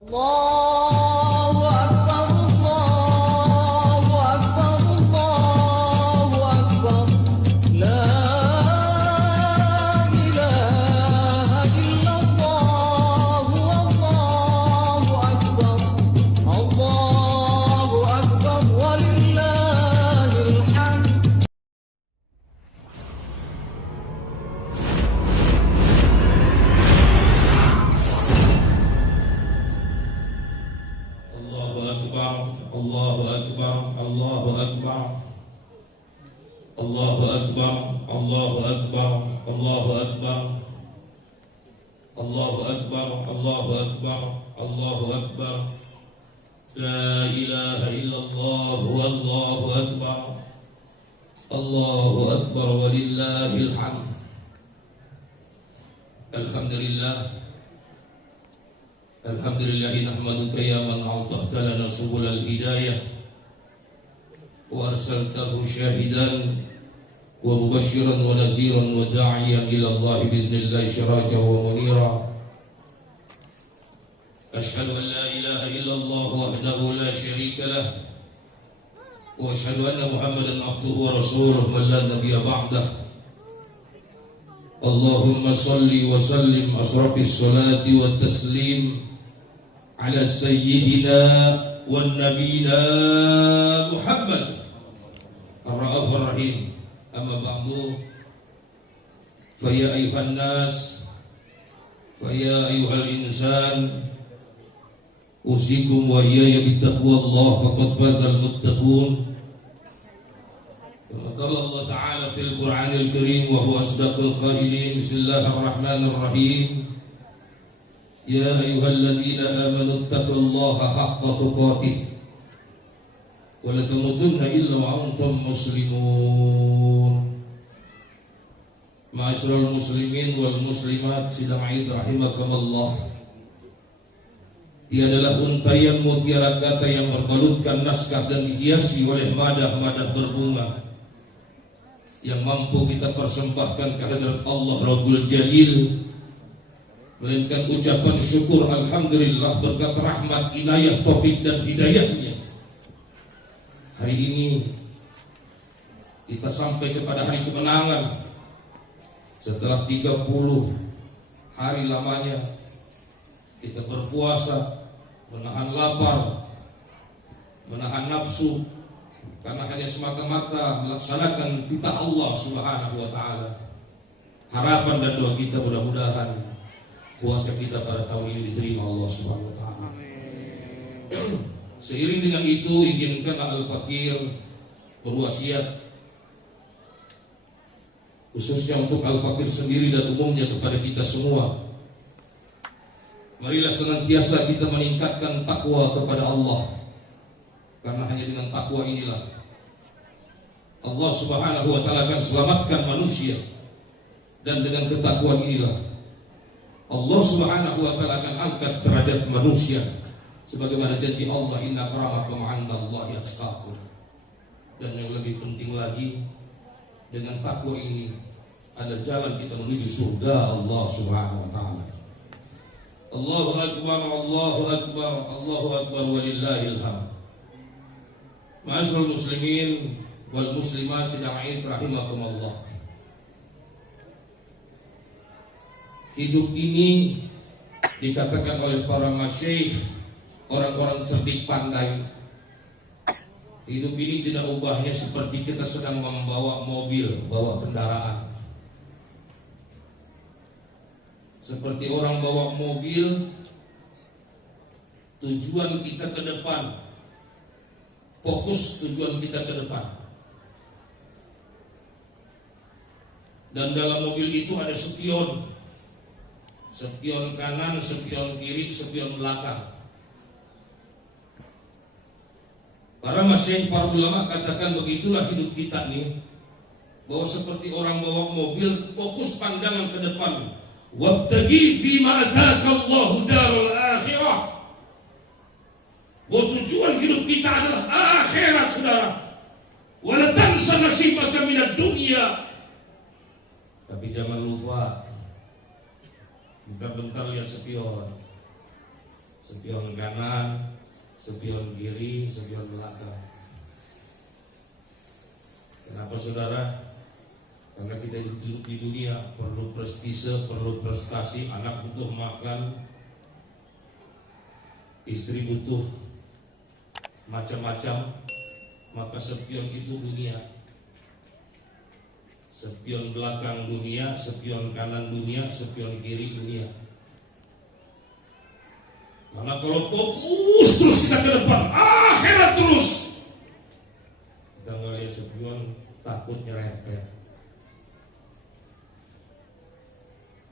Allahu Akbar, Allahu Akbar, Allahu Akbar. La ilaha illallah, Allahu Akbar. Allahu Akbar, walillahil hamd. Allahu Akbar, Allahu Akbar, Allahu Akbar, Allahu Akbar, Allahu Akbar, Allahu Akbar, Allahu Akbar, Allahu Akbar. La ilaha illallah, wallahu akbar. Allahu akbar walillahil hamd. Alhamdulillah. Alhamdulillahi nahmaduka ya man a'tahta lana subulal hidayah wa arsaltahu syahidan wa mubashiran wa naziran wa da'iyan ila Allah biiznillah sirajan wa munira. Ashhadu an la ilaha illallah wahdahu la syarika lah wa ashhadu anna Muhammadan abduhu wa rasuluhu man la nabiyya ba'dah. Allahumma salli wa sallim asrafis salati wa taslim ala sayyidina wa nabiyina Muhammad ar-ra'ufur rahim. Amma ba'du, fa ya ayuhan nas, fa ya ayuhal insan, usikum wa iyaya bittaqwallah faqad fazal muttaqun. قال الله تعالى في القرآن الكريم وهو أصدق القائلين. بسم الله الرحمن الرحيم. يا أيها الذين آمنوا اتقوا الله حق تقاته ولا تموتن إلا وأنتم مسلمون. Ma'asyiral muslimin wal muslimat sidang Aid rahimakumullah. Tiadalah untayan mutiara kata yang berbalutkan naskah dan dihiasi oleh madah-madah berbunga yang mampu kita persembahkan kehadirat Allah Rabbul Jalil, melainkan ucapan syukur alhamdulillah berkat rahmat, inayah, taufik dan hidayahnya. Hari ini kita sampai kepada hari kemenangan. Setelah 30 hari lamanya kita berpuasa, menahan lapar, menahan nafsu, karena hanya semata-mata melaksanakan titah Allah Subhanahu wa taala. Harapan dan doa kita mudah-mudahan puasa kita pada tahun ini diterima Allah Subhanahu wa taala. Seiring dengan itu, izinkanlah Al-Fakir berwasiat khususnya untuk Al-Fakir sendiri dan umumnya kepada kita semua. Marilah senantiasa kita meningkatkan takwa kepada Allah, karena hanya dengan takwa inilah Allah Subhanahu wa taala akan selamatkan manusia, dan dengan ketakwaan inilah Allah Subhanahu wa taala akan angkat derajat manusia, sebagaimana janji Allah, inna akramakum 'indallahi atqakum. Dan yang lebih penting lagi, dengan takwa ini ada jalan kita menuju surga Allah Subhanahu wa taala. Allahu akbar, Allahu akbar, Allahu akbar walillahil hamd. Ma'asyiral muslimin wal muslimat sidang Aid rahimakumullah. Hidup ini dikatakan oleh para masyayikh, orang-orang cerdik pandai, hidup ini tidak ubahnya seperti kita sedang membawa mobil, bawa kendaraan. Seperti orang bawa mobil, tujuan kita ke depan, fokus tujuan kita ke depan. Dan dalam mobil itu ada spion, spion kanan, spion kiri, spion belakang. Para masyayikh, para ulama katakan begitulah hidup kita nih, bahwa seperti orang bawa mobil, fokus pandangan ke depan. Wabtaghi fima ataka Allahu darul akhirah. Bahwa tujuan hidup kita adalah akhirat, saudara. Wala tansa nasibaka minad dunya. Tapi jangan lupa, bentar-bentar lihat spion, Spion kanan, spion kiri, spion belakang. Kenapa saudara? Karena kita hidup di dunia perlu prestise, perlu prestasi. Anak butuh makan, istri butuh macam-macam. Maka spion itu dunia. Spion belakang dunia, spion kanan dunia, spion kiri dunia. Karena kalau fokus terus kita ke depan, akhirat terus, kita ngelihat spion takut nyerempet.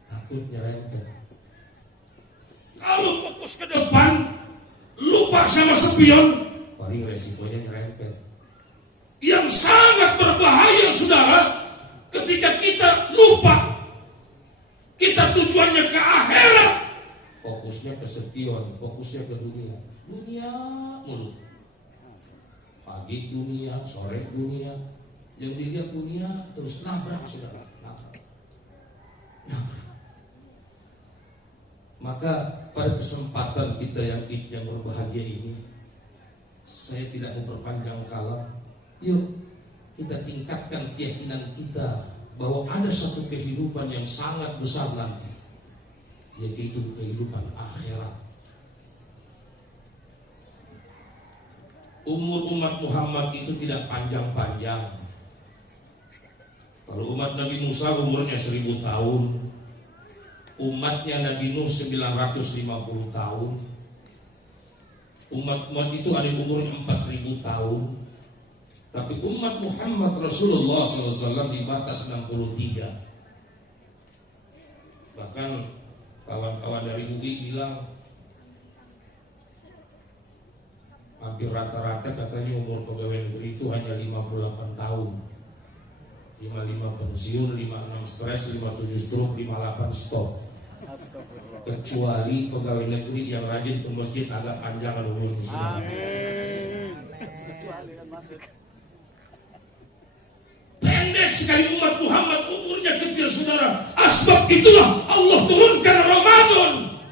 Takut nyerempet. Kalau fokus ke depan, lupa sama spion, paling resikonya nyerempet. Yang sangat berbahaya saudara, ketika kita lupa, kita tujuannya ke akhirat, fokusnya ke spion, fokusnya ke dunia. Dunia mulu. Pagi dunia, sore dunia, yang dilihat dunia terus nabrak saudara. Nabrak. Maka pada kesempatan kita yang berbahagia ini, saya tidak memperpanjang kalam. Yuk kita tingkatkan keyakinan kita bahwa ada satu kehidupan yang sangat besar nanti, yaitu kehidupan akhirat. Umur umat Muhammad itu tidak panjang-panjang. Kalau umat Nabi Musa umurnya 1000 tahun, umatnya Nabi Nuh 950 tahun, umat itu ada umurnya 4000 tahun. Tapi umat Muhammad Rasulullah SAW di batas 63. Bahkan kawan-kawan dari UI bilang hampir rata-rata katanya umur pegawai negeri itu hanya 58 tahun. 55 pensiun, 56 stres, 57 stroke, 58 stop. Kecuali pegawai negeri yang rajin ke masjid agak panjang umurnya. Amin. Pendek sekali umat Muhammad, umurnya kecil saudara. Asbab itulah Allah turunkan Ramadan.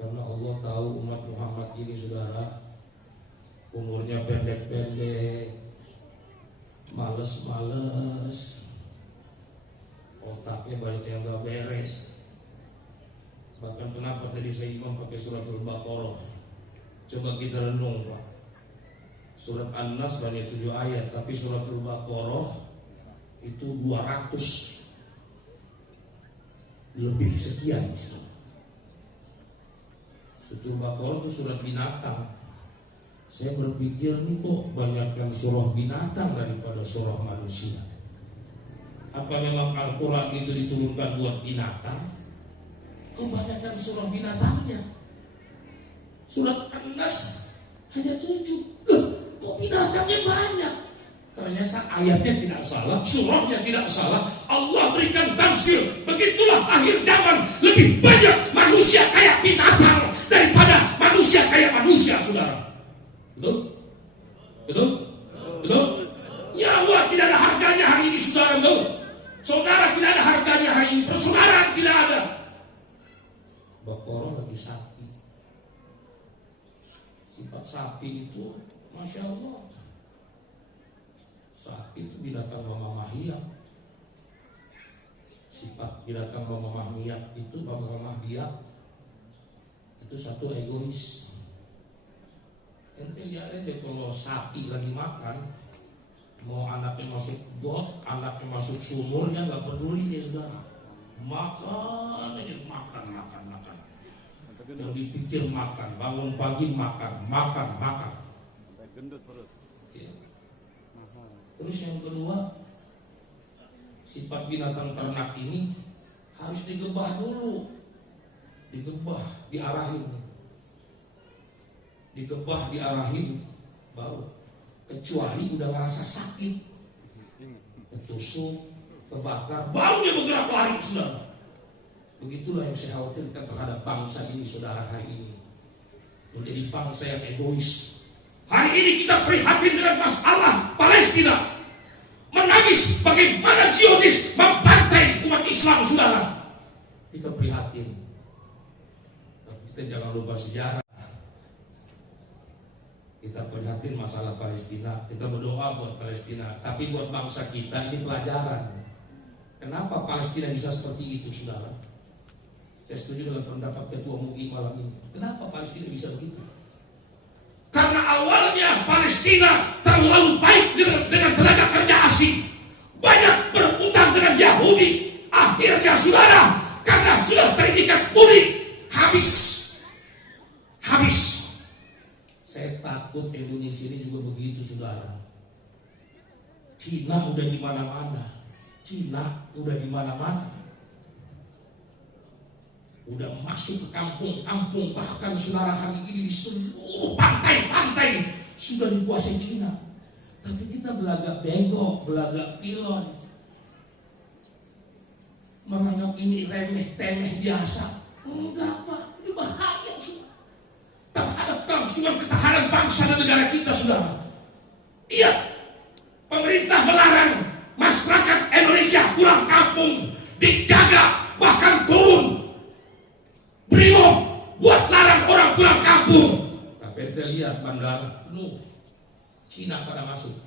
Karena Allah tahu umat Muhammad ini saudara umurnya pendek-pendek, males-males, otaknya banyak yang gak beres. Bahkan kenapa tadi saya imam pakai suratul Baqarah? Coba kita renung Pak. Surat An-Nas banyak 7 ayat, tapi suratul Baqarah itu 200 lebih sekian. Suratul Baqarah itu surat binatang. Saya berpikir nih kok banyakkan surah binatang daripada surah manusia. Apa memang Al-Quran itu diturunkan buat binatang? Kebanyakan surah binatangnya. Surat An-Nas hanya 7. Loh, kok binatangnya banyak? Ternyata ayatnya tidak salah, surahnya tidak salah. Allah berikan tafsir. Begitulah akhir zaman, lebih banyak manusia kayak binatang daripada manusia kayak manusia, saudara. Betul? Betul? Betul? Nyawa tidak ada harganya hari ini, saudara. Betul? Saudara tidak ada harganya hari ini. Persaudaraan tidak ada. Baqarah lagi sapi. Sifat sapi itu, Masya Allah. Sapi itu binatang mamamah hiap. Sifat binatang mamamah hiap itu, mamamah hiap itu satu egois. Ente lihat aja kalau sapi lagi makan, mau anaknya masuk got, anaknya masuk sumurnya nggak peduli dia saudara. Makan aja, makan. Yang dipikir makan, bangun pagi makan. Ya. Terus yang kedua, sifat binatang ternak ini harus digebah dulu, diarahin, baru. Kecuali udah ngerasa sakit, ketusuk, kebakar, baru dia bergerak lari, saudara. Begitulah yang saya khawatirkan terhadap bangsa ini, saudara, hari ini. Menjadi bangsa yang egois. Hari ini kita prihatin dengan masalah Palestina. Menangis bagaimana Zionis membantai umat Islam, saudara. Kita prihatin. kita jangan lupa sejarah. Kita prihatin masalah Palestina, kita berdoa buat Palestina, tapi buat bangsa kita ini pelajaran. Kenapa Palestina bisa seperti itu, saudara? Saya setuju dengan pendapat Ketua MUI malam ini. Kenapa Palestina bisa begitu? Karena awalnya Palestina terlalu baik dengan tenaga kerja asing, banyak berutang dengan Yahudi. Akhirnya, saudara, karena sudah terikat mudik, habis. Saya takut Indonesia ini juga begitu, saudara. Cina udah di mana-mana. Udah masuk ke kampung-kampung, bahkan saudara hari ini di seluruh pantai-pantai sudah dikuasai Cina. Tapi kita belagak bego, belagak pilon, menganggap ini remeh-temeh biasa. Enggak, Pak, ini bahaya, saudara, terhadap kelangsungan ketahanan bangsa dan negara kita, saudara. Iya, pemerintah melarang masyarakat Indonesia pulang kampung, dijaga, bahkan turun brimob buat larang orang pulang kampung. Tapi ente lihat bandara penuh, Cina pada masuk.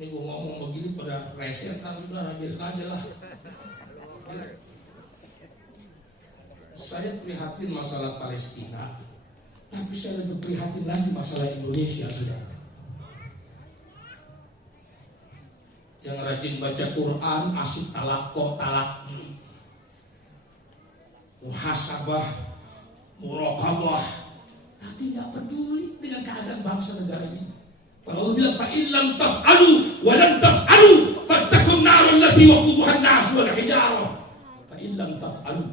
Ini gue ngomong begini pada reset kan, saudara, biarin aja lah. Saya prihatin masalah Palestina, tapi saya lebih prihatin lagi masalah Indonesia, saudara. Yang rajin baca Quran, asyik talaqo, talaqi, muhasabah, muraqabah, tapi nggak peduli dengan keadaan bangsa negara ini. Kalau bilang fa in lam taf'alu wa lam taf'alu fattakun nar allati waquduha an-nas wal hijarah. Fa in lam taf'alu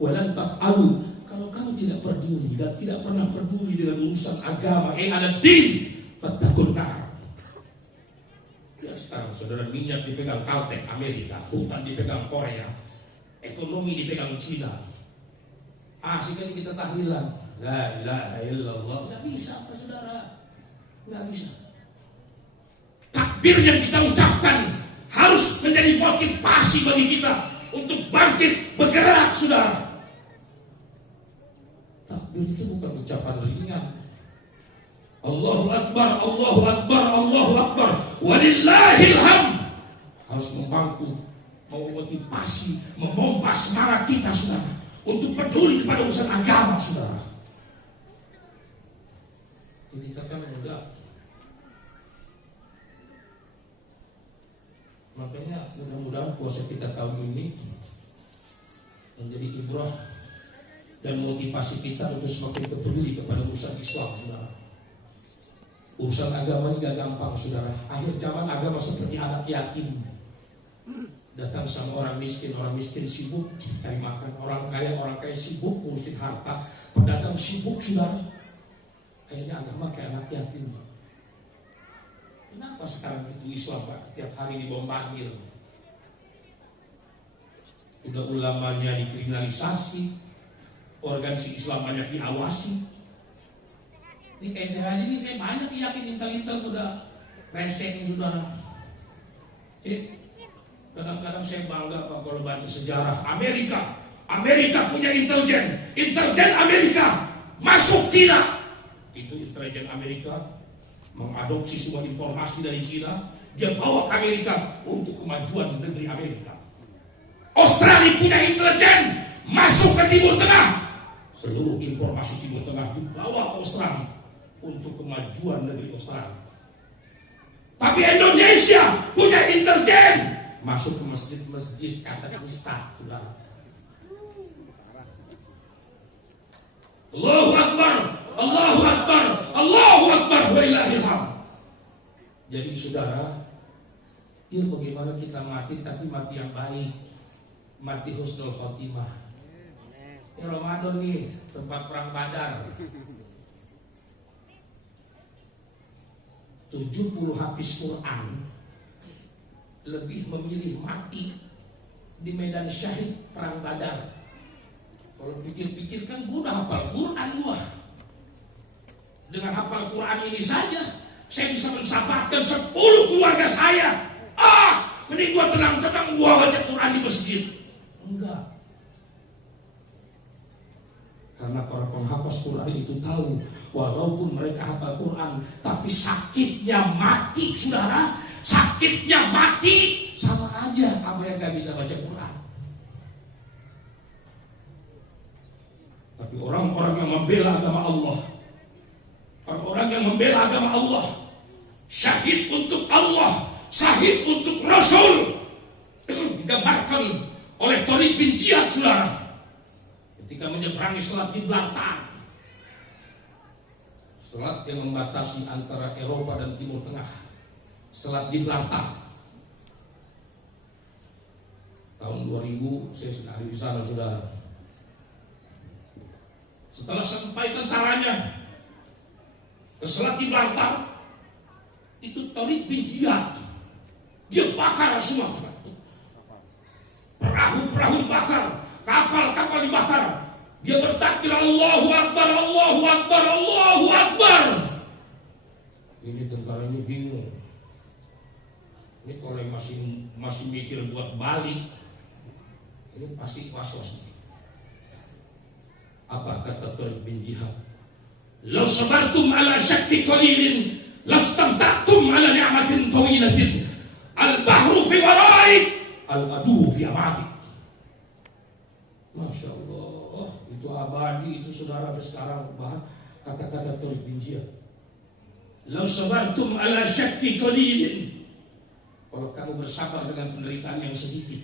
wa lam taf'alu, kalau kamu tidak peduli dan tidak pernah peduli dengan urusan agama, ala-din, fattakun nar. Ya sekarang, saudara, minyak dipegang Caltech Amerika, hutan dipegang Korea, ekonomi dipegang Cina. Asik aja kita tahlilan, la ilaha illallah. Nggak bisa, Pak, saudara, nggak bisa. Takbir yang kita ucapkan harus menjadi motivasi bagi kita untuk bangkit bergerak, saudara. Takbir itu bukan ucapan ringan. Allahu Akbar, Allahu Akbar, Allahu Akbar, walillahil hamd. Harus membangkit, memotivasi, memompa semangat kita, saudara, untuk peduli kepada urusan agama, saudara. Ini kan mudah. Makanya mudah-mudahan puasa kita tahun ini menjadi ibrah dan motivasi kita untuk semakin peduli kepada urusan Islam, saudara. Urusan agama ini gak gampang, saudara. Akhir zaman agama seperti anak yatim. Datang sama orang miskin sibuk cari makan. Orang kaya sibuk ngurusin harta. Pedagang sibuk, saudara. Kayaknya agama kayak anak yatim. Kenapa sekarang itu Islam, Pak, tiap hari dibombardir? Udah ulamanya dikriminalisasi, organisasi Islam banyak diawasi. Ini kayak saya aja nih, saya banyak yakin intel-intel udah resek, saudara. Kadang-kadang saya bangga, Pak, kalau baca sejarah Amerika punya intelijen Amerika masuk Cina. Itu intelijen Amerika mengadopsi semua informasi dari Cina, dia bawa ke Amerika untuk kemajuan negeri Amerika. Australia punya intelijen masuk ke Timur Tengah, seluruh informasi Timur Tengah dibawa ke Australia untuk kemajuan negeri Australia. Tapi Indonesia punya intelijen masuk ke masjid-masjid, kata ustaz, saudara. Allahu Akbar, Allahu Akbar, Allahu Akbar, walillahil hamd. Jadi, saudara, ini bagaimana kita mati, tapi mati yang baik, mati husnul khotimah. Ini Ramadan nih, tempat perang Badar. 70 hafiz Quran lebih memilih mati di medan syahid perang Badar. Kalau pikir-pikir kan gua udah hafal Quran gua. Dengan hafal Quran ini saja saya bisa mensabarkan 10 keluarga saya. Mending gua tenang-tenang gua baca Quran di masjid. Enggak. Karena para penghafaz Quran itu tahu, walaupun mereka hafal Quran, tapi sakitnya mati, saudara. Sakitnya mati sama aja apa yang gak bisa baca Quran. Tapi orang-orang yang membela agama Allah, orang-orang yang membela agama Allah, syahid untuk Allah, syahid untuk Rasul, digambarkan oleh Tariq bin Ziyad, saudara, ketika menyeberangi selat Gibraltar, selat yang membatasi antara Eropa dan Timur Tengah, selat Gibraltar. Tahun 2000 saya sedang di sana, saudara. Setelah sampai tentaranya ke selat Gibraltar, itu Tariq bin Ziyad, dia bakar semua, perahu-perahu dibakar, kapal-kapal dibakar. Dia bertakbir, Allahu Akbar, Allahu Akbar, Allahu Akbar. Ini tentara ini bingung. Ini kalau yang masih mikir buat balik, ini pasti was-was. Apa kata Tariq bin Ziyad? Law sabartum ala syakki qalilin lastamta'tum ala ni'matin tawilatin. Al-bahru fi waraik, al-adu fi amadi. Masya Allah, itu abadi, itu saudara sekarang bahas kata-kata Tariq bin Ziyad. Law sabartum ala syakki qalilin. Kalau kamu bersabar dengan penderitaan yang sedikit.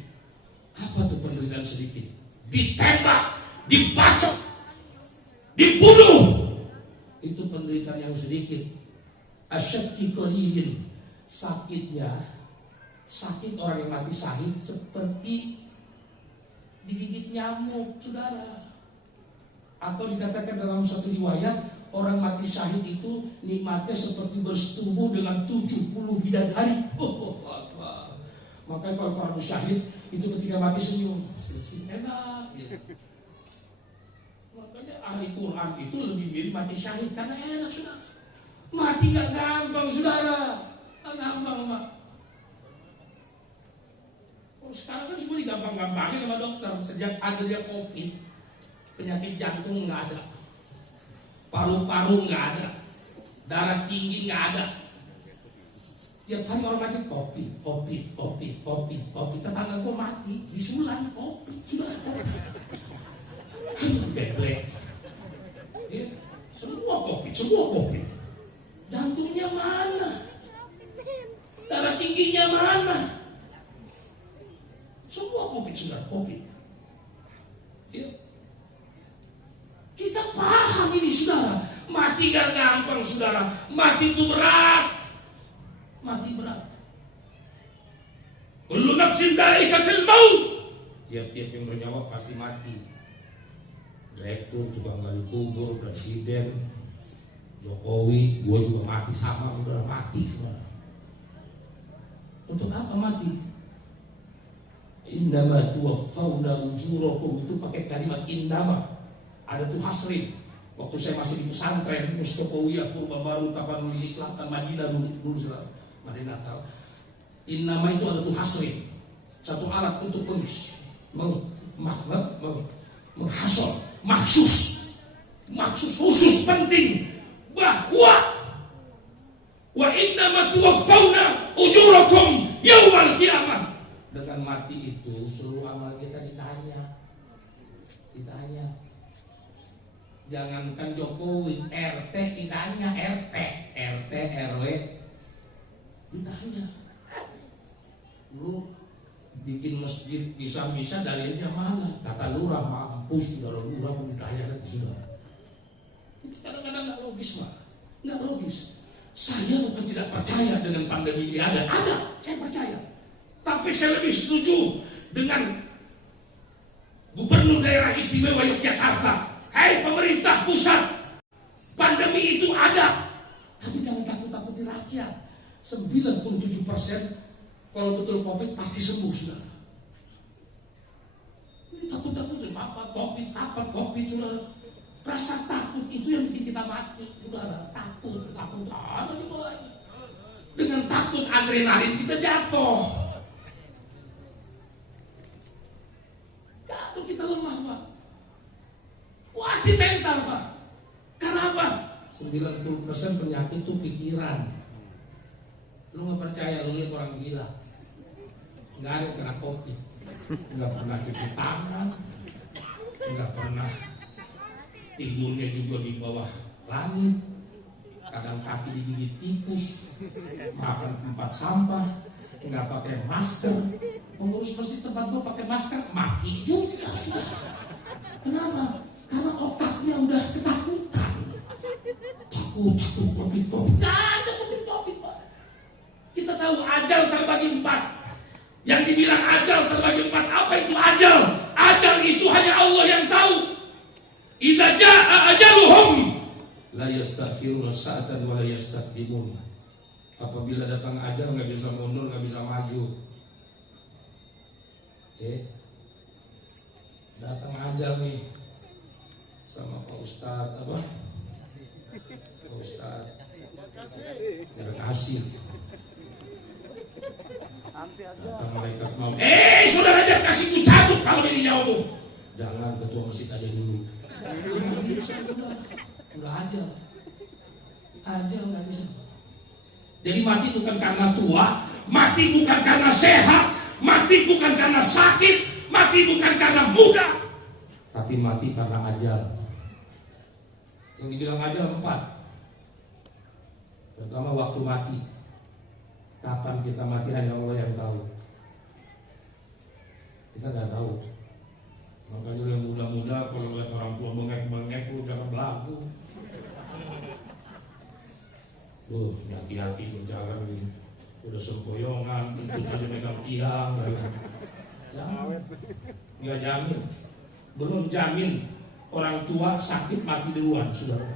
Apa tuh penderitaan sedikit? Ditembak, dibacok, dibunuh. Itu penderitaan yang sedikit. Asyakki qalilin, sakitnya, sakit orang yang mati syahid seperti digigit nyamuk, saudara. Atau dikatakan dalam satu riwayat, orang mati syahid itu nikmatnya seperti bersetubuh dengan 70 bidadari. Makanya kalau para syahid itu ketika mati senyum, enak. Makanya ahli Quran itu lebih mirip mati syahid karena enak, saudara. Mati gak gampang, saudara. Gak gampang, Pak. Sekarang kan semua digampang-gampangin sama dokter. Sejak adanya COVID, penyakit jantung nggak ada, paru-paru nggak ada, darah tinggi nggak ada. Tiap hari orang mati COVID. Tetangga gue mati disulan COVID, sudah beblek. Ya, semua COVID. Jantungnya mana? Darah tingginya mana? Semua COVID, sudah COVID. Ya. Kita paham ini, saudara. Mati gak gampang, saudara. Mati itu berat. Mati berat. Kullu nafsin dha'iqatul maut. Tiap-tiap yang bernyawa pasti mati. Direktur juga nggak dikubur, presiden, Jokowi, gua juga mati sama, saudara, mati, saudara. Untuk apa mati? Innama tuwaffawna ujurakum, itu pakai kalimat innama. Ada tuh hasri. Waktu saya masih di pesantren Mustaqawiyah Purba Baru, Tapanuli Selatan, Madinah dulu Selatan, Madinah Natal. Innama itu ada tuh hasri. Satu alat untuk menghasol, maksus khusus penting bahwa wa innama tuwaffawna ujurakum yaumal qiyamah. Dengan mati itu seluruh amal kita ditanya. Jangankan Jokowi, RT ditanya, RT RW ditanya. Lu bikin masjid bisa dalilnya mana? Kata lurah, mampus, saudara, lurah mau ditanya lagi, saudara. Itu kadang-kadang nggak logis, Pak. Nggak logis. Saya bukan tidak percaya dengan pandemi ini ada, saya percaya. Tapi saya lebih setuju dengan Gubernur Daerah Istimewa Yogyakarta. Hai pemerintah pusat, pandemi itu ada, tapi jangan takut-takuti rakyat. 97% kalau betul COVID pasti sembuh, saudara. Takut-takutin apa COVID, saudara. Rasa takut itu yang bikin kita mati, saudara. Takut, dengan takut adrenalin kita jatuh. Jatuh kita lemah, Pak. Mati mental, Pak. Kenapa? 90% penyakit itu pikiran. Lu nggak percaya, lu lihat orang gila. Nggak ada yang kena COVID, nggak pernah cuci tangan, nggak pernah tidurnya juga di bawah langit, kadang kaki digigit tikus, makan tempat sampah, nggak pakai masker. Pengurus masjid tempat gua pakai masker, mati juga sudah. Kenapa? Karena otaknya udah ketakutan. Takut COVID. Nggak ada COVID, Pak. Kita tahu ajal terbagi 4. Yang dibilang ajal terbagi 4, apa itu ajal? Ajal itu hanya Allah yang tahu. Idza jaa ajaluhum la yastakhiruna sa'atan wa la yastaqdimun. Apabila datang ajal nggak bisa mundur, nggak bisa maju. Datang ajal nih sama Pak Ustadz apa? Pak Ustadz kasih. Datang malaikat mau. Saudara aja kasih ku cabut kalau ini nyawamu. Jangan, ketua masjid aja dulu. Udah ajal. Ajal nggak bisa. Jadi mati bukan karena tua, mati bukan karena sehat, mati bukan karena sakit, mati bukan karena muda, tapi mati karena ajal. Yang dibilang ajal 4. Pertama waktu mati. Kapan kita mati hanya Allah yang tahu. Kita nggak tahu. Makanya yang muda-muda kalau lihat orang tua bengek-bengek, lu jangan belagu. Hati-hati berjalan gitu. Udah sempoyongan, bentuk aja megang tiang. Jangan. Nggak jamin. Belum jamin orang tua sakit mati duluan, saudara.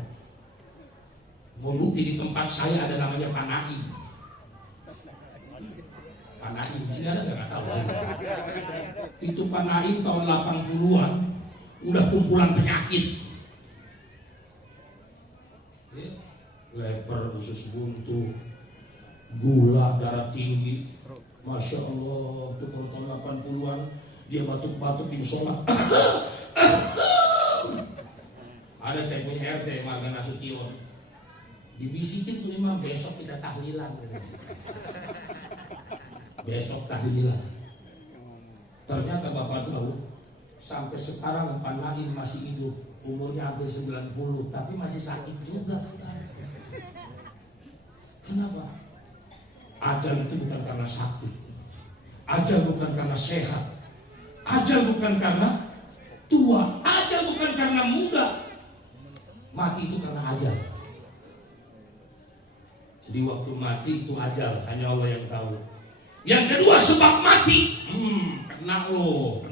Mau bukti di tempat saya ada namanya Pak Naim. Pak Naim, sini ada nggak tahu. Itu Pak Naim tahun 80-an udah kumpulan penyakit. Leper, usus buntu, gula, darah tinggi. Masya Allah, itu kalau tahun 80-an dia batuk-batuk di musola. Ada saya punya RT Marga Nasution, dibisikin tuh Imam, besok kita tahlilan. Besok tahlilan. Ternyata Bapak tahu sampai sekarang Pak Naim masih hidup, umurnya hampir 90, tapi masih sakit juga. Kenapa? Ajal itu bukan karena sakit, ajal bukan karena sehat, ajal bukan karena tua, ajal bukan karena muda. Mati itu karena ajal. Jadi waktu mati itu ajal, hanya Allah yang tahu. Yang kedua sebab mati, kena lo,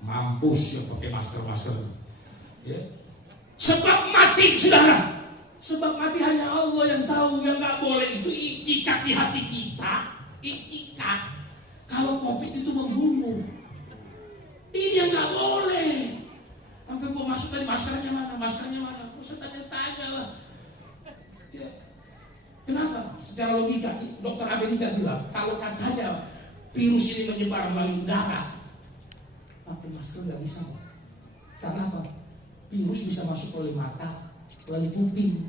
mampus yang pakai masker. Ya. Sebab mati, saudara. Sebab mati hanya Allah yang tahu. Yang nggak boleh itu ikat di hati kita, ikat. Kalau COVID itu membunuh, ini yang nggak boleh. Sampai gua masuk tadi, maskernya mana? Gua tanya lah. Ya. Kenapa? Secara logika, dokter Amerika bilang kalau katanya virus ini menyebar melalui udara, pakai masker nggak bisa. Karena apa? Virus bisa masuk oleh mata, melalui kuping.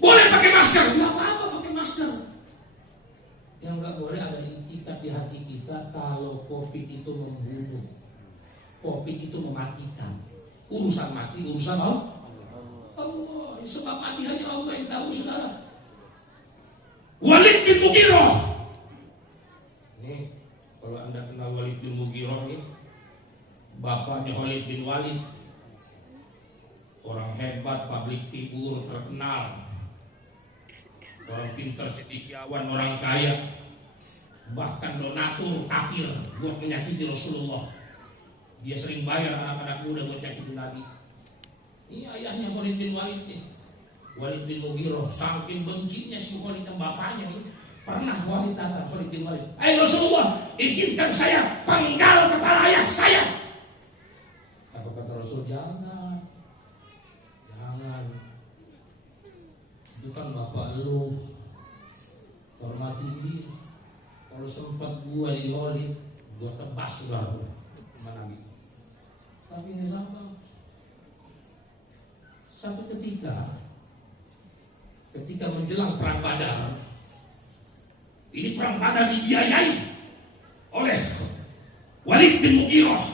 Boleh pakai masker? Nggak apa-apa pakai masker. Yang nggak boleh ada itikat di hati kita kalau COVID itu membunuh, COVID itu mematikan. Urusan mati, urusan Allah. Sebab mati hanya Allah yang tahu, saudara. Walid bin Mughirah. Nih, kalau Anda kenal Walid bin Mughirah nih, bapaknya Khalid bin Walid, orang hebat, public figure terkenal, orang pintar, cendekiawan, orang kaya, bahkan donatur kafir buat menyakiti Rasulullah. Dia sering bayar anak-anak muda buat menyakiti Nabi. Ini ayahnya Khalid bin Walid nih, Walid bin Mughirah. Saking bencinya si Khalid dan bapaknya nih, pernah Walid datang, Khalid bin Walid, Rasulullah, izinkan saya penggal kepala ayah saya. Apa kata Rasul? Jangan. Itu kan bapak lu, hormati dia. Kalau sempat gua di Khalid, gua tebas ular. sama Nabi. Tapi nggak sabar. Satu ketika menjelang perang Badar, ini perang Badar dibiayai oleh Walid bin Mughirah.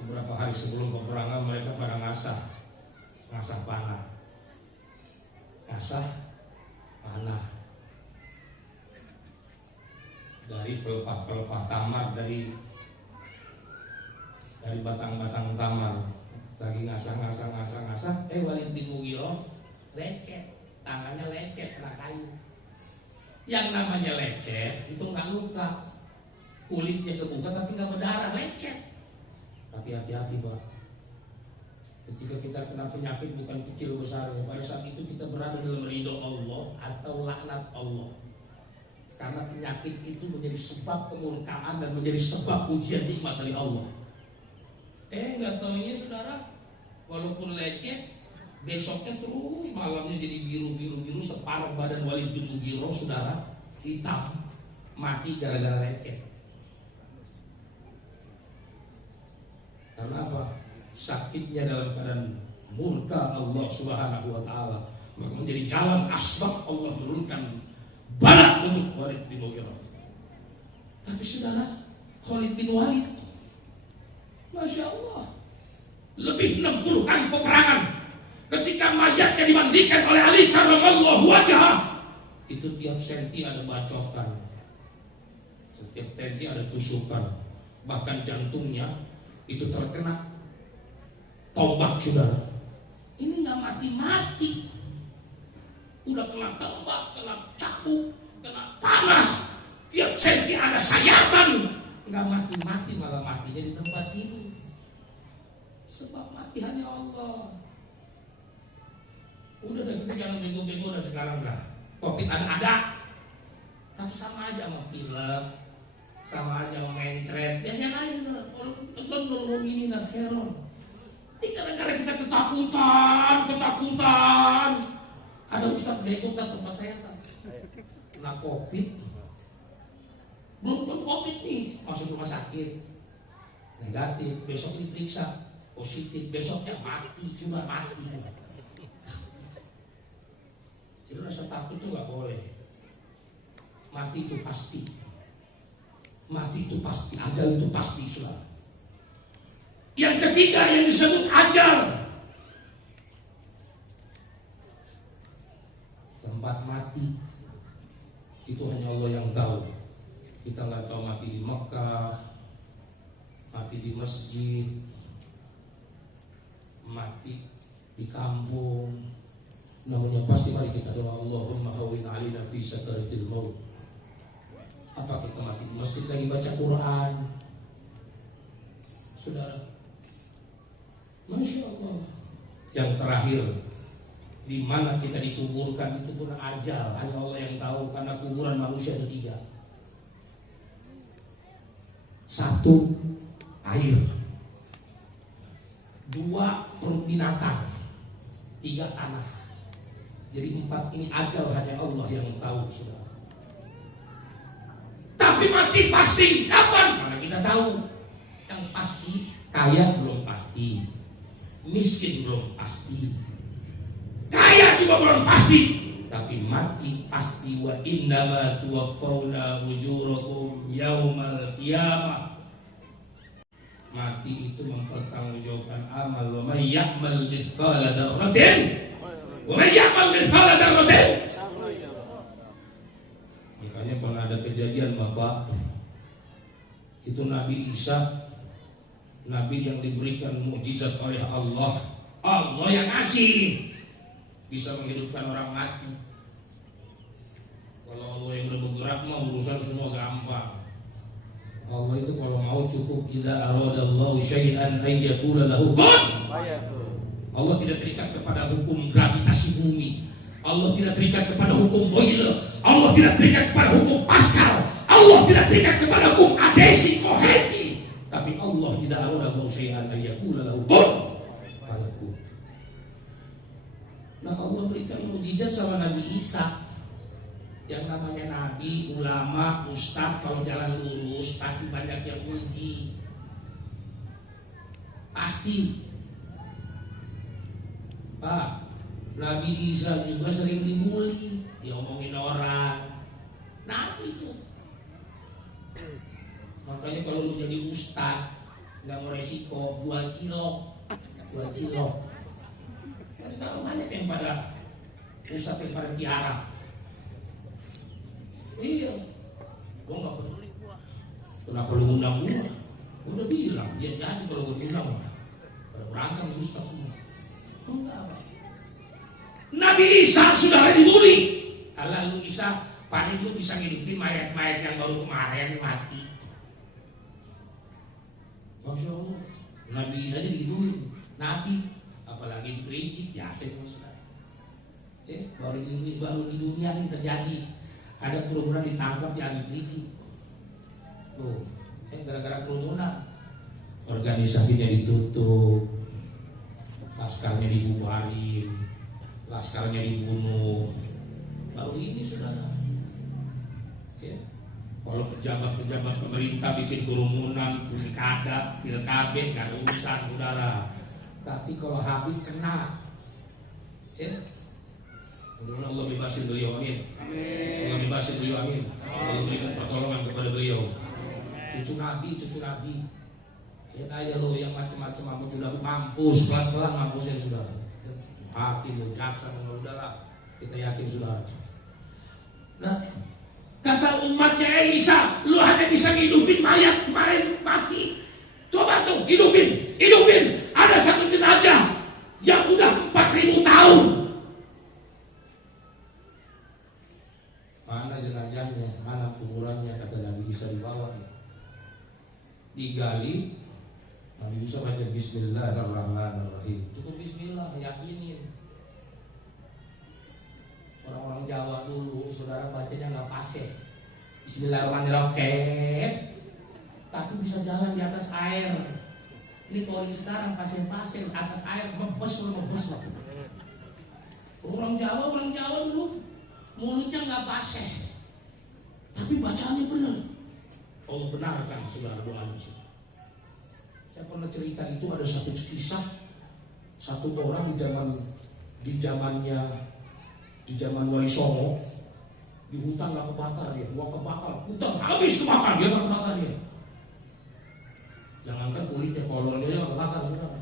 Beberapa hari sebelum peperangan mereka pada ngasah panah. Dari pelepah tamar, dari batang-batang tamar, lagi ngasah. Walid bin Mughirah lecet, tangannya lecet kena kayu. Yang namanya lecet itu nggak luka, kulitnya kebuka tapi nggak berdarah, lecet. Tapi hati-hati Pak, ketika kita kena penyakit bukan kecil besarnya, pada saat itu kita berada dalam ridho Allah atau laknat Allah. Karena penyakit itu menjadi sebab kemurkaan dan menjadi sebab ujian nikmat dari Allah. Nggak taunya saudara, walaupun lecet, besoknya terus malamnya jadi biru separuh badan Walid bin Mughirah saudara hitam, mati gara-gara lecet. Karena apa? Sakitnya dalam keadaan murka Allah Subhanahu wa taala, maka menjadi jalan asbab Allah menurunkan bala untuk Walid bin Mughirah. Tapi saudara, Khalid bin Walid, Masya Allah, lebih 60 kali peperangan. Ketika mayatnya dimandikan oleh Ali karramallahu wajhah, itu tiap senti ada bacokan, setiap senti ada tusukan, bahkan jantungnya itu terkena tombak saudara. Ini nggak mati-mati, udah kena tombak, kena cakuk, kena panah, tiap senti ada sayatan, nggak mati-mati, malah matinya di tempat tidur. Sebab mati hanya Allah. Udah kita jangan bego-bego dan sekarang dah COVID ada, tapi sama aja sama pilek, sama aja mencret, biasanya aja kalau ngomong ini nak heran. Ini kadang-kadang kita ketakutan. Ada ustadz besok ke tempat saya kena COVID, belum COVID nih, masuk rumah sakit negatif, besok diperiksa positif, besoknya mati. Jadi rasa takut itu nggak boleh. Mati itu pasti. Ajal itu pasti, saudara. Yang ketiga yang disebut ajal, tempat mati itu hanya Allah yang tahu. Kita nggak tahu mati di Mekah, mati di masjid, mati di kampung. Namanya pasti mari kita doa, Allahumma hawwin 'alaina fi sakaratil maut. Apa kita mati di masjid lagi baca Quran, saudara? Masya Allah. Yang terakhir, di mana kita dikuburkan itu pun ajal, hanya Allah yang tahu, karena kuburan manusia ada 3. 1 air, 2 perut binatang, 3 tanah. Jadi 4 ini ajal hanya Allah yang tahu, saudara. Tapi mati pasti, kapan? Mana kita tahu. Yang pasti, kaya belum pasti, miskin belum pasti, kaya juga belum pasti, tapi mati pasti. Wa innama tuwaffawna ujurakum yaumal qiyamah. Mati itu mempertanggungjawabkan amal. Wa may ya'mal mithqala dzarratin Makanya pernah ada kejadian Bapak, itu Nabi Isa, Nabi yang diberikan mukjizat oleh Allah. Allah yang ngasih, bisa menghidupkan orang mati. Kalau Allah yang udah bergerak mah urusan semua gampang. Allah itu kalau mau cukup, idza aradallahu syai'an ay yaqula lahu kun. Allah tidak terikat kepada hukum gravitasi bumi. Allah tidak terikat kepada hukum Boyle. Allah tidak terikat kepada hukum Pascal. Allah tidak terikat kepada hukum adhesi kohesi. Tapi Allah tidak ada syai'an ay yaqula lahu kun fayakun. Nah, Allah berikan mukjizat sama Nabi Isa. Yang namanya nabi, ulama, ustadz kalau jalan lurus pasti banyak yang muji. Pasti. Pak, Nabi Isa juga sering dibully, diomongin orang. Nabi itu. Makanya kalau lu jadi ustadz nggak mau resiko, jual cilok. Sekarang banyak yang pada ustadz yang pada tiarap. Iya, gua nggak peduli gua. Kenapa lu undang gua? Udah bilang dia jadi kalau gua diundang mah. Pada berantem ustaz semua. Enggak, Pak. Nabi Isa sudah dibully. Ala lu Isa, paling lu bisa ngidupin mayat-mayat yang baru kemarin mati. Masya Allah, Nabi Isa aja digituin. Nabi, apalagi diperincik, biasa itu sudah. Baru di dunia ini terjadi. Ada kerumunan ditangkap di Habib Rizik. Tuh, gara-gara kerumunan organisasinya ditutup, laskarnya dibubarin, laskarnya dibunuh. Baru ini saudara. Kalau pejabat-pejabat pemerintah bikin kerumunan, pilkada, pilkabin, gak ada urusan saudara. Tapi kalau Habib kena, mudah-mudahan Allah bebasin beliau, amin. Allah bebasin beliau, amin. Allah berikan pertolongan kepada beliau. Cucu Nabi. Lihat aja lo yang macam-macam mampus Nabi, mampus pelan-pelan mampusnya saudara. Hakim, jaksa, udahlah kita yakin saudara. Nah, kata umatnya Isa, lu hanya bisa ngidupin mayat kemarin mati. Coba tuh hidupin. Ada satu jenazah yang udah 4.000 tahun. Mana jenazahnya? Mana kuburannya? Kata Nabi Isa dibawa. Digali. Nabi Isa baca Bismillahirrahmanirrahim. Cukup Bismillah, yakinin. Orang-orang Jawa dulu, saudara bacanya nggak pasif. Bismillahirrahmanirrahim. Tapi bisa jalan di atas air. Ini kalau sekarang pasir-pasir atas air mebes lah. Orang Jawa dulu mulutnya nggak pasir, tapi bacaannya benar. Allah benarkan saudara doanya. Saya pernah cerita itu ada satu kisah, satu orang di zaman Wali Songo di hutan nggak kebakar dia, hutan habis kebakar dia nggak kebakar dia. Jangankan kulitnya, kolornya nggak kebakar saudara.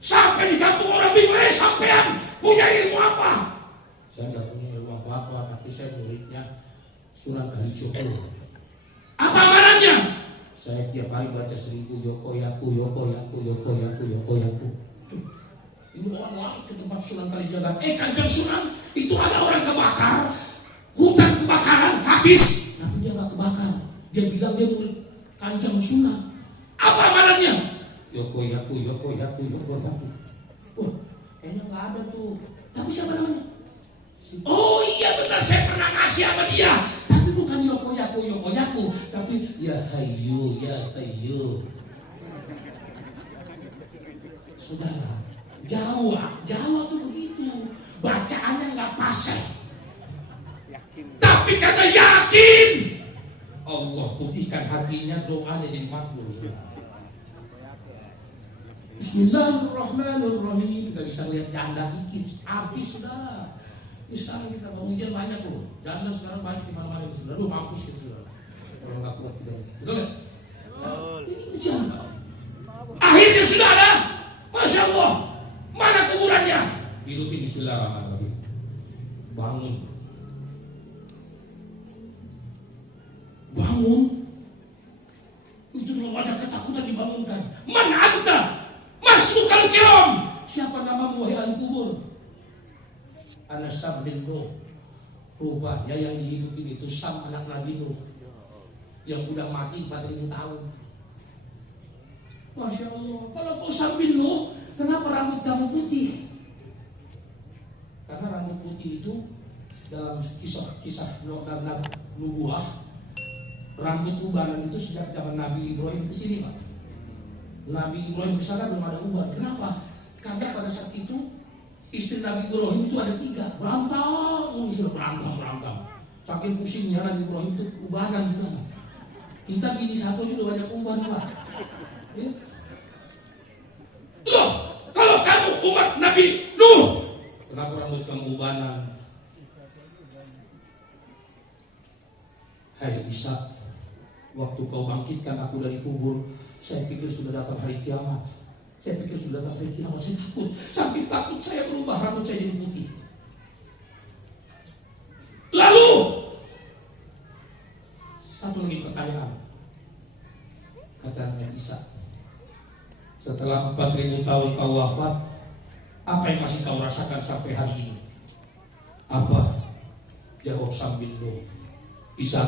Sampai di kampung orang bingung, sampean punya ilmu apa? Saya nggak punya ilmu apa-apa, tapi saya muridnya Sunan Kalijogo. Apa amalannya? Saya tiap hari baca 1000 Yoko Yaku. Ini orang lari ke tempat Sunan Kalijogo. Kanjeng Sunan, itu ada orang kebakar, hutan kebakaran habis, tapi dia nggak kebakar. Dia bilang dia murid Kanjeng Sunan. Apa amalannya? Yoko Yaku. Wah, kayaknya nggak ada tuh. Tapi siapa namanya? Oh iya benar, saya pernah ngasih sama dia. Tapi bukan Yoko Yaku, tapi Ya Hayyu Ya Qayyum. Saudara, Jawa tuh begitu. Bacaannya nggak pasir. Tapi karena yakin, Allah putihkan hatinya, doanya jadi makbul. Bismillahirrahmanirrahim. Gak bisa lihat janda dikit, habis saudara. Ini sekarang kita mau ujian banyak loh. Janda sekarang banyak di mana-mana saudara. Lu mampus gitu saudara. Kalau nggak kuat kita. Betul nggak? Ini ujian. Akhirnya saudara, masya Allah, mana kuburannya? Hidupin Bismillahirrahmanirrahim. Bangun. Itu belum ada ketakutan dibangunkan. Man anta masukal kiram. Siapa namamu wahai ahli kubur? Ana Sam bin Nuh. Rupanya yang dihidupin itu Sam anak Nabi Nuh, yang udah mati 4.000 tahun. Masya Allah. Kalau kau Sam bin Nuh, kenapa rambut kamu putih? Karena rambut putih itu dalam kisah nubuah, rambut ubanan itu sejak zaman Nabi Ibrahim ke sini, Pak. Nabi Ibrahim ke sana belum ada uban. Kenapa? Karena pada saat itu istri Nabi Ibrahim itu ada 3, berantem. Saking pusingnya Nabi Ibrahim itu ubanan juga. Kita bini satu juga banyak uban Pak. Ya. Loh, kalau kamu umat Nabi Nuh, kenapa rambut kamu ubanan? Hai Isa, waktu kau bangkitkan aku dari kubur, saya pikir sudah datang hari kiamat. Saya pikir sudah datang hari kiamat. Saya takut, sampai takut saya berubah, rambut saya jadi putih. Lalu satu lagi pertanyaan, kata Nabi Isa, setelah 4000 tahun kau wafat, apa yang masih kau rasakan sampai hari ini? Apa? Jawab sambil Nuh, Isa,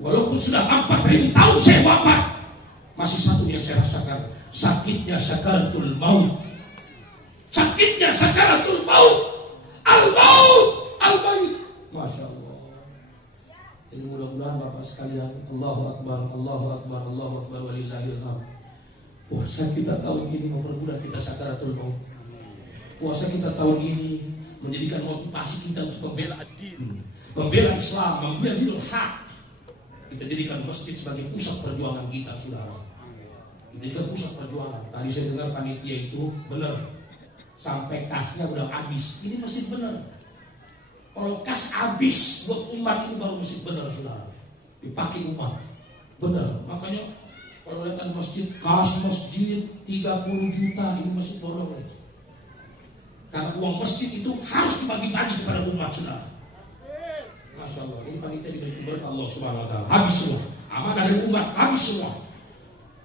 walaupun sudah 4000 tahun saya wafat, masih satu yang saya rasakan, sakitnya sakaratul maut. Sakitnya sakaratul maut. Al-maut, al-maut. Masya Allah. Jadi mudah-mudahan Bapak sekalian, Allahu Akbar, Allahu Akbar, Allahu Akbar, walillahil hamd. Puasa kita tahun ini mempermudah kita sakaratul maut. Puasa kita tahun ini menjadikan motivasi kita untuk membela ad-din, membela Islam, membela dinul haq. Kita jadikan masjid sebagai pusat perjuangan kita, saudara. Jadikan pusat perjuangan. Tadi saya dengar panitia itu benar, sampai kasnya udah habis. Ini masjid benar. Kalau kas habis buat umat ini baru masjid benar, saudara. Dipakai umat, benar. Makanya kalau lihat masjid, kas masjid 30 juta, ini masjid bodoh. Karena uang masjid itu harus dibagi-bagi kepada umat, saudara. Masya Allah, ini panitia diberi berkat Allah Subhanahu Wa Taala. Habis semua, amanah dari umat habis semua,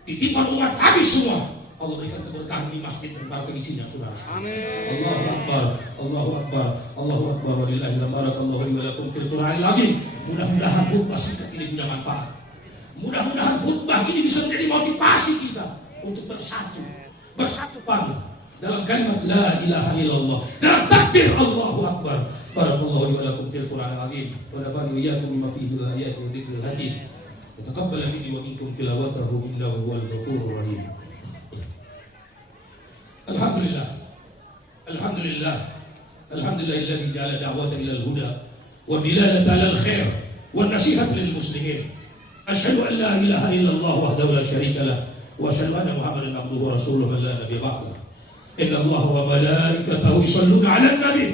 titipan umat habis semua. Allah berikan keberkahan di masjid dan para pengisinya, saudara. Amin. Allahu Akbar, Allahu Akbar, Allahu Akbar. Walillahil hamd. Barakallahu li wa lakum fil Qur'anil azim. Mudah-mudahan khutbah singkat ini punya manfaat. Mudah-mudahan khutbah ini bisa menjadi motivasi kita untuk bersatu padu dalam kalimat la ilaha illallah, dalam takbir Allahu Akbar. Barakallahu li wa lakum fil Qur'anil azim. Wa nafa'ani wa iyyakum bima fihi min ayati wa dzikril hakim. Wa taqabbal minni wa minkum tilawatahu innahu huwal ghafurur rahim. Alhamdulillah, alhamdulillah, alhamdulillah alladzi ja'ala da'wata ila al-huda wa dilalata 'ala al-khair wa nasihata lil muslimin. Asyhadu an la ilaha illallah wahdahu la syarika lah wa asyhadu anna Muhammadan abduhu wa rasuluhu la nabiyya ba'dah. Inna Allaha wa malaikatahu yusholluna 'alan nabi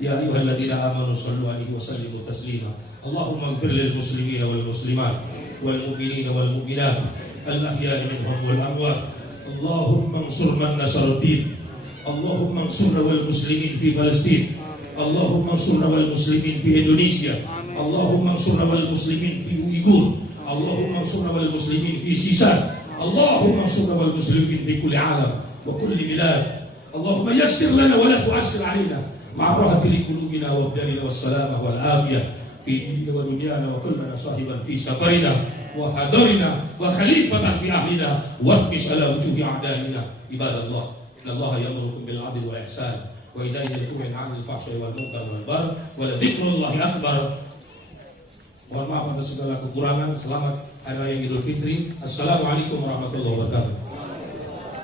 ya ayyuhalladzina amanu shallu 'alaihi wa sallimu taslima. Allahumma ighfir lil muslimina wal muslimat wal mu'minina wal mu'minat al-ahya'i minhum wal amwat. Allahumma ansur man nasara ad-din. Allahumma ansurna wal muslimin fi Palestin. Allahumma ansurna wal muslimin fi Indonesia. Allahumma ansurna wal muslimin fi Uyghur. Allahumma ansurna wal muslimin fi Sisan. Allahumma ansurna wal muslimin fi kulli alam wa kulli bilad. Allahumma yassir lana wa la tu'assir alaina ma'a rahati li qulubina wa abdanina was salamah wal afiyah fi dinina wa dunyana wa kullana sahiban fi safarina wa hadarina wa khalifatan fi ahlina wa qisala wujuhi a'daina. Ibadallah, innallaha ya'murukum bil 'adli wal ihsan wa yanhakum 'anil fahsya'i wal munkar wal baghi wa la dzikrullahi akbar. Mohon maaf atas segala kekurangan. Selamat Hari Raya Idul Fitri. Assalamualaikum warahmatullahi wabarakatuh.